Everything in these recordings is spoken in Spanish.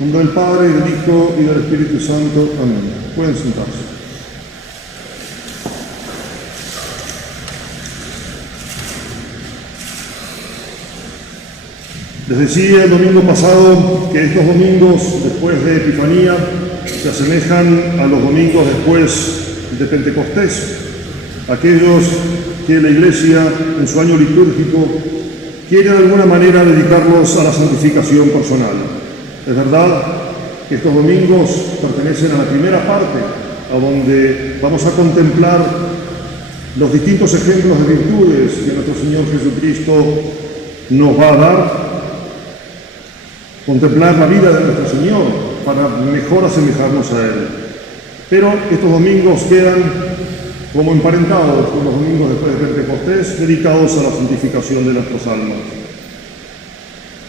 En nombre del Padre, y del Hijo, y del Espíritu Santo. Amén. Pueden sentarse. Les decía el domingo pasado que estos domingos después de Epifanía se asemejan a los domingos después de Pentecostés, aquellos que la Iglesia en su año litúrgico quiere de alguna manera dedicarlos a la santificación personal. Es verdad que estos domingos pertenecen a la primera parte, a donde vamos a contemplar los distintos ejemplos de virtudes que nuestro Señor Jesucristo nos va a dar, contemplar la vida de nuestro Señor para mejor asemejarnos a Él. Pero estos domingos quedan como emparentados con los domingos después de Pentecostés, dedicados a la santificación de nuestras almas.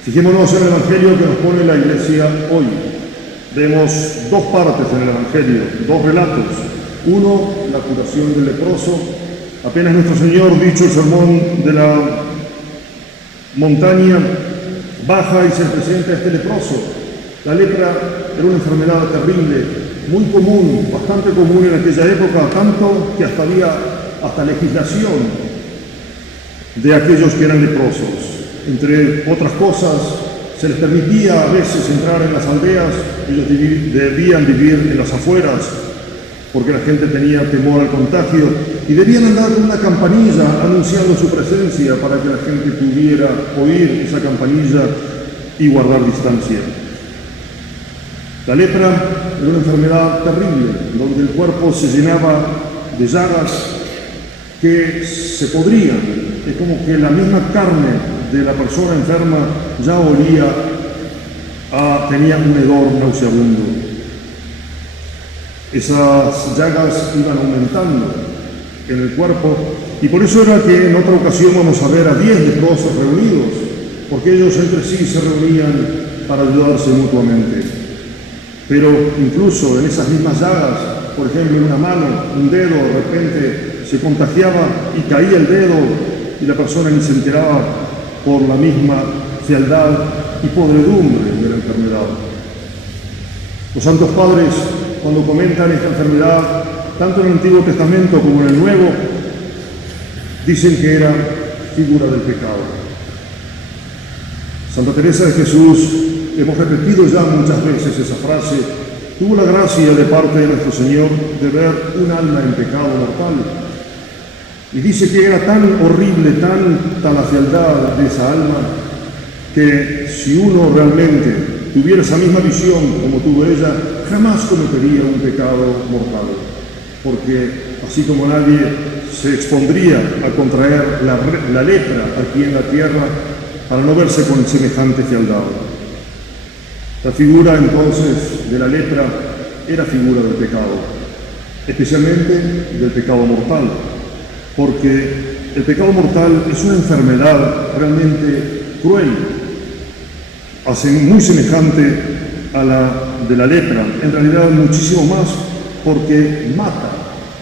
Fijémonos en el Evangelio que nos pone la Iglesia hoy. Vemos dos partes en el Evangelio, dos relatos. Uno, la curación del leproso. Apenas nuestro Señor, dicho el sermón de la montaña, baja y se presenta a este leproso. La lepra era una enfermedad terrible, muy común, bastante común en aquella época, tanto que hasta había legislación de aquellos que eran leprosos. Entre otras cosas, se les permitía a veces entrar en las aldeas, ellos debían vivir en las afueras, porque la gente tenía temor al contagio, y debían andar con una campanilla anunciando su presencia para que la gente pudiera oír esa campanilla y guardar distancia. La lepra era una enfermedad terrible, donde el cuerpo se llenaba de llagas que se podrían. Es como que la misma carne de la persona enferma ya olía tenía un hedor nauseabundo. Esas llagas iban aumentando en el cuerpo, y por eso era que en otra ocasión vamos a ver a 10 leprosos reunidos, porque ellos entre sí se reunían para ayudarse mutuamente. Pero incluso en esas mismas llagas, por ejemplo, en una mano, un dedo, de repente se contagiaba y caía el dedo y la persona ni se enteraba por la misma fealdad y podredumbre de la enfermedad. Los santos padres, cuando comentan esta enfermedad, tanto en el Antiguo Testamento como en el Nuevo, dicen que era figura del pecado. Santa Teresa de Jesús, hemos repetido ya muchas veces esa frase, tuvo la gracia de parte de nuestro Señor de ver un alma en pecado mortal. Y dice que era tan horrible, tanta la fealdad de esa alma, que si uno realmente tuviera esa misma visión como tuvo ella, jamás cometería un pecado mortal. Porque así como nadie se expondría a contraer la lepra aquí en la tierra para no verse con semejante fealdad. La figura entonces de la lepra era figura del pecado, especialmente del pecado mortal, porque el pecado mortal es una enfermedad realmente cruel, muy semejante a la de la lepra, en realidad muchísimo más, porque mata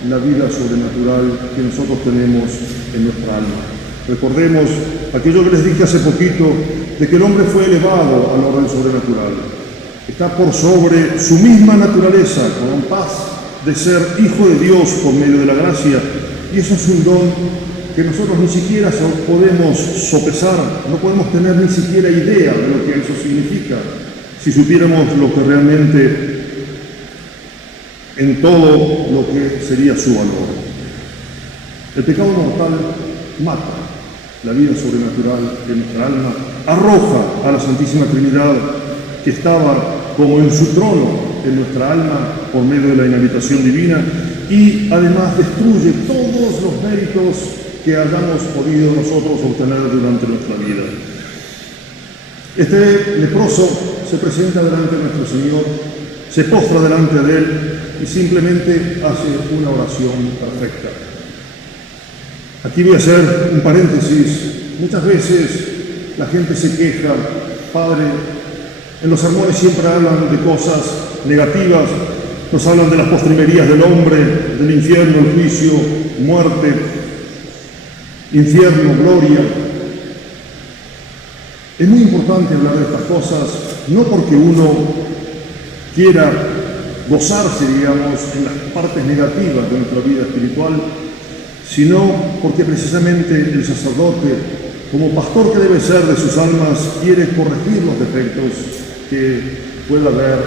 la vida sobrenatural que nosotros tenemos en nuestra alma. Recordemos aquello que les dije hace poquito, de que el hombre fue elevado al orden sobrenatural. Está por sobre su misma naturaleza, con paz de ser hijo de Dios por medio de la gracia, y eso es un don que nosotros ni siquiera podemos sopesar, no podemos tener ni siquiera idea de lo que eso significa, si supiéramos lo que realmente en todo lo que sería su valor. El pecado mortal mata la vida sobrenatural de nuestra alma, arroja a la Santísima Trinidad que estaba como en su trono en nuestra alma por medio de la inhabitación divina, y además destruye todos los méritos que hayamos podido nosotros obtener durante nuestra vida. Este leproso se presenta delante de nuestro Señor, se postra delante de Él y simplemente hace una oración perfecta. Aquí voy a hacer un paréntesis. Muchas veces la gente se queja, Padre, en los sermones siempre hablan de cosas negativas, nos hablan de las postrimerías del hombre, del infierno, el juicio, muerte, infierno, gloria. Es muy importante hablar de estas cosas, no porque uno quiera gozarse, digamos, en las partes negativas de nuestra vida espiritual, sino porque precisamente el sacerdote, como pastor que debe ser de sus almas, quiere corregir los defectos que pueda haber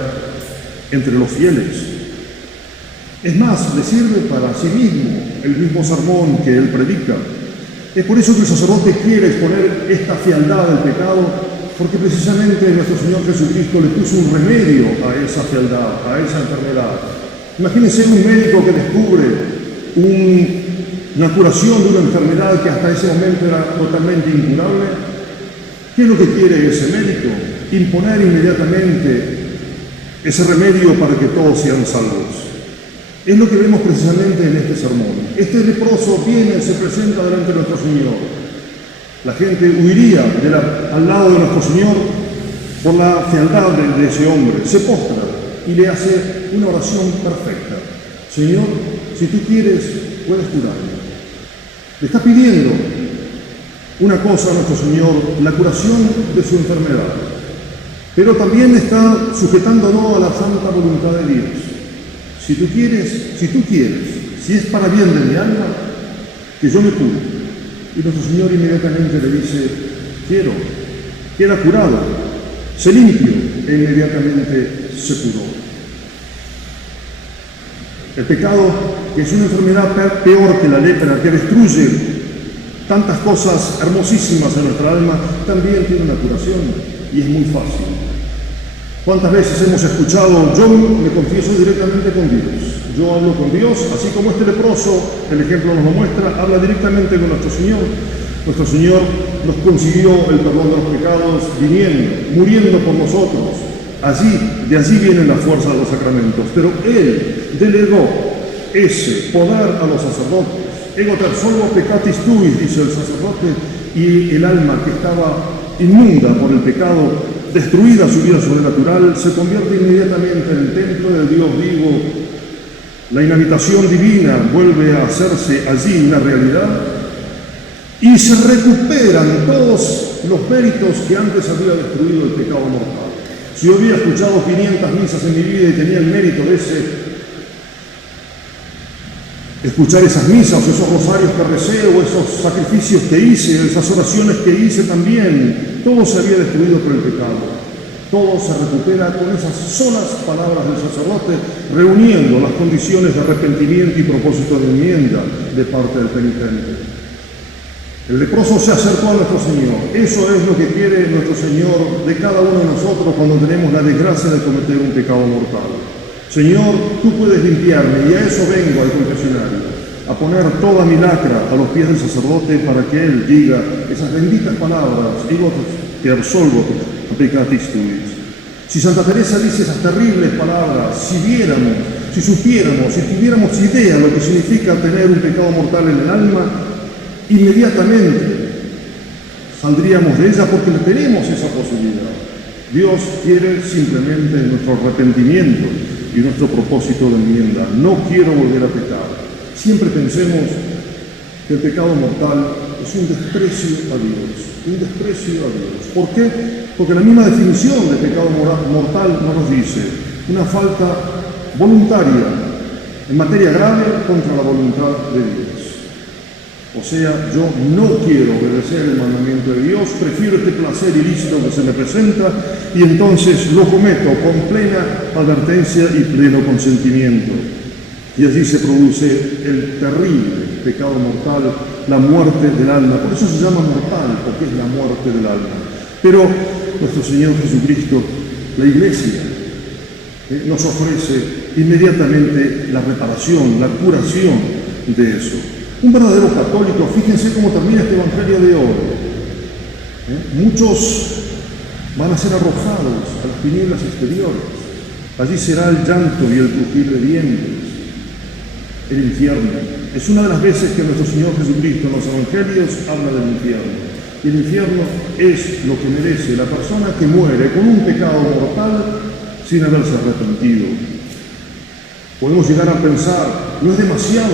entre los fieles. Es más, le sirve para sí mismo el mismo sermón que él predica. Es por eso que el sacerdote quiere exponer esta fealdad del pecado, porque precisamente nuestro Señor Jesucristo le puso un remedio a esa fealdad, a esa enfermedad. Imagínense un médico que descubre una curación de una enfermedad que hasta ese momento era totalmente incurable. ¿Qué es lo que quiere ese médico? Imponer inmediatamente ese remedio para que todos sean salvos. Es lo que vemos precisamente en este sermón. Este leproso viene, se presenta delante de nuestro Señor. La gente huiría al lado de nuestro Señor por la fealdad de ese hombre. Se postra y le hace una oración perfecta. Señor, si tú quieres, puedes curarme. Le está pidiendo una cosa a nuestro Señor, la curación de su enfermedad. Pero también está sujetándonos a la santa voluntad de Dios. Si tú quieres, si es para bien de mi alma, que yo me cure. Y nuestro Señor inmediatamente le dice, quiero, queda curado, se limpio, e inmediatamente se curó. El pecado, que es una enfermedad peor que la lepra, que destruye tantas cosas hermosísimas en nuestra alma, también tiene una curación, y es muy fácil. ¿Cuántas veces hemos escuchado, yo me confieso directamente con Dios? Yo hablo con Dios, así como este leproso, el ejemplo nos lo muestra, habla directamente con nuestro Señor. Nuestro Señor nos consiguió el perdón de los pecados viniendo, muriendo por nosotros. De allí vienen las fuerzas de los sacramentos. Pero Él delegó ese poder a los sacerdotes. Ego ter solo peccatis tuis, dice el sacerdote, y el alma que estaba inmunda por el pecado, destruida su vida sobrenatural, se convierte inmediatamente en el templo del Dios vivo. La inhabitación divina vuelve a hacerse allí una realidad y se recuperan todos los méritos que antes había destruido el pecado mortal. Si yo había escuchado 500 misas en mi vida y tenía el mérito de escuchar esas misas, o esos rosarios que recé, o esos sacrificios que hice, esas oraciones que hice también, todo se había destruido por el pecado. Todo se recupera con esas solas palabras del sacerdote, reuniendo las condiciones de arrepentimiento y propósito de enmienda de parte del penitente. El leproso se acercó a nuestro Señor. Eso es lo que quiere nuestro Señor de cada uno de nosotros cuando tenemos la desgracia de cometer un pecado mortal. Señor, tú puedes limpiarme, y a eso vengo al confesionario, a poner toda mi lacra a los pies del sacerdote para que él diga esas benditas palabras, digo que absolvo a peccatis tuis. Si Santa Teresa dice esas terribles palabras, si supiéramos, si tuviéramos idea de lo que significa tener un pecado mortal en el alma, inmediatamente saldríamos de ella porque tenemos esa posibilidad. Dios quiere simplemente nuestro arrepentimiento y nuestro propósito de enmienda. No quiero volver a pecar. Siempre pensemos que el pecado mortal es un desprecio a Dios. ¿Por qué? Porque la misma definición de pecado mortal nos dice una falta voluntaria en materia grave contra la voluntad de Dios. O sea, yo no quiero obedecer el mandamiento de Dios, prefiero este placer ilícito que se me presenta y entonces lo cometo con plena advertencia y pleno consentimiento. Y allí se produce el terrible pecado mortal, la muerte del alma. Por eso se llama mortal, porque es la muerte del alma. Pero nuestro Señor Jesucristo, la Iglesia, nos ofrece inmediatamente la reparación, la curación de eso. Un verdadero católico, fíjense cómo termina este Evangelio de hoy. Muchos van a ser arrojados a las tinieblas exteriores. Allí será el llanto y el crujir de dientes. El infierno. Es una de las veces que nuestro Señor Jesucristo en los Evangelios habla del infierno. Y el infierno es lo que merece la persona que muere con un pecado mortal sin haberse arrepentido. Podemos llegar a pensar, ¿no es demasiado?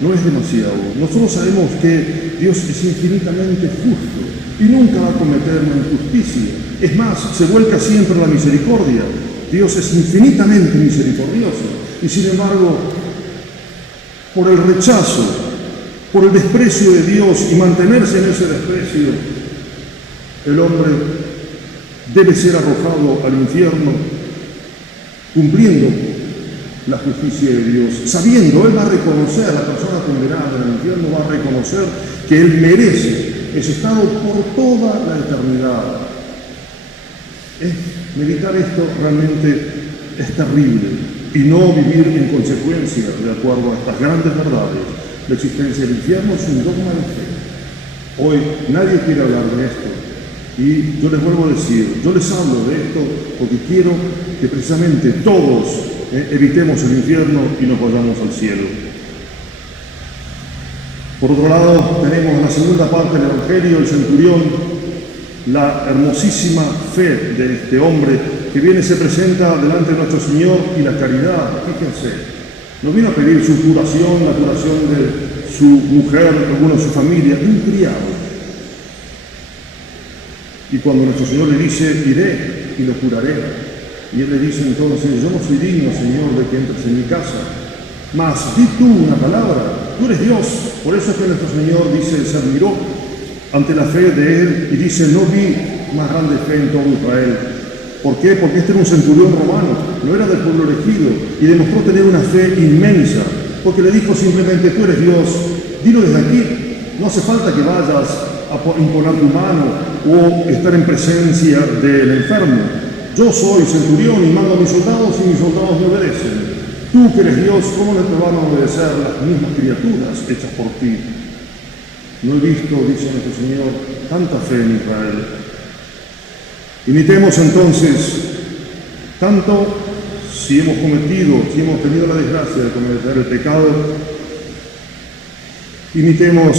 No es demasiado. Nosotros sabemos que Dios es infinitamente justo y nunca va a cometer una injusticia. Es más, se vuelca siempre en la misericordia. Dios es infinitamente misericordioso y sin embargo, por el rechazo, por el desprecio de Dios y mantenerse en ese desprecio, el hombre debe ser arrojado al infierno cumpliendo la justicia de Dios, sabiendo, él va a reconocer, la persona condenada en el infierno va a reconocer que él merece ese estado por toda la eternidad. Meditar esto realmente es terrible y no vivir en consecuencia de acuerdo a estas grandes verdades. La existencia del infierno es un dogma de fe. Hoy nadie quiere hablar de esto y yo les vuelvo a decir, yo les hablo de esto porque quiero que precisamente todos evitemos el infierno y nos vayamos al cielo. Por otro lado, tenemos en la segunda parte del Evangelio, el centurión, la hermosísima fe de este hombre que viene y se presenta delante de nuestro Señor y la caridad. Fíjense, no vino a pedir su curación, la curación de su mujer, alguno de su familia, de un criado. Y cuando nuestro Señor le dice, iré y lo curaré, y él le dice entonces, yo no soy digno, Señor, de que entres en mi casa, mas di tú una palabra, tú eres Dios. Por eso es que nuestro Señor dice, se admiró ante la fe de él y dice, no vi más grande fe en todo Israel. ¿Por qué? Porque este era un centurión romano, no era del pueblo elegido, y demostró tener una fe inmensa, porque le dijo simplemente, tú eres Dios, dilo desde aquí, no hace falta que vayas a imponer tu mano o estar en presencia del enfermo. Yo soy centurión y mando a mis soldados y mis soldados me obedecen. Tú que eres Dios, ¿cómo no te van a obedecer las mismas criaturas hechas por ti? No he visto, dice nuestro Señor, tanta fe en Israel. Imitemos entonces, tanto si hemos tenido la desgracia de cometer el pecado, imitemos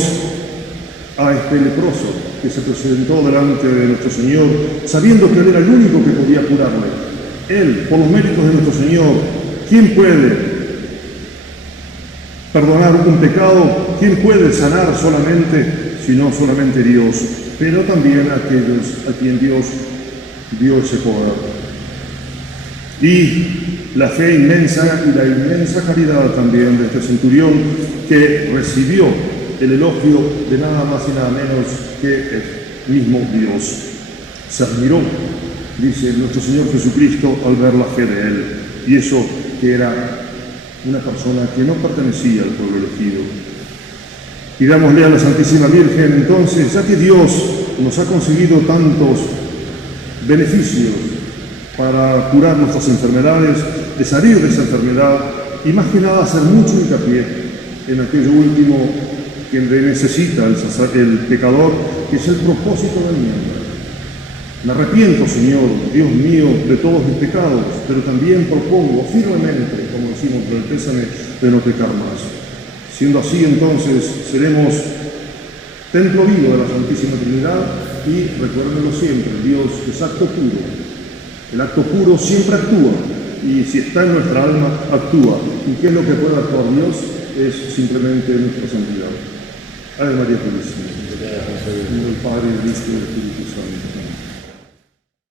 a este leproso que se presentó delante de nuestro Señor, sabiendo que Él era el único que podía curarle. Él, por los méritos de nuestro Señor, ¿quién puede perdonar un pecado? ¿Quién puede sanar solamente, si no solamente Dios? Pero también aquellos a quien Dios dio ese poder. Y la fe inmensa y la inmensa caridad también de este centurión que recibió el elogio de nada más y nada menos que el mismo Dios. Se admiró, dice nuestro Señor Jesucristo, al ver la fe de él. Y eso que era una persona que no pertenecía al pueblo elegido. Pidámosle a la Santísima Virgen, entonces, ya que Dios nos ha conseguido tantos beneficios para curar nuestras enfermedades, de salir de esa enfermedad, y más que nada hacer mucho hincapié en aquello último que necesita el pecador, que es el propósito del miembro. Me arrepiento, Señor, Dios mío, de todos mis pecados, pero también propongo firmemente, como decimos del pésame, de no pecar más. Siendo así, entonces, seremos templo vivo de la Santísima Trinidad y, recuérdenlo siempre, Dios es acto puro. El acto puro siempre actúa y si está en nuestra alma, actúa. ¿Y qué es lo que puede actuar Dios? Es simplemente nuestra santidad. Ave María Purísima, en el Padre, el Hijo y el Espíritu Santo.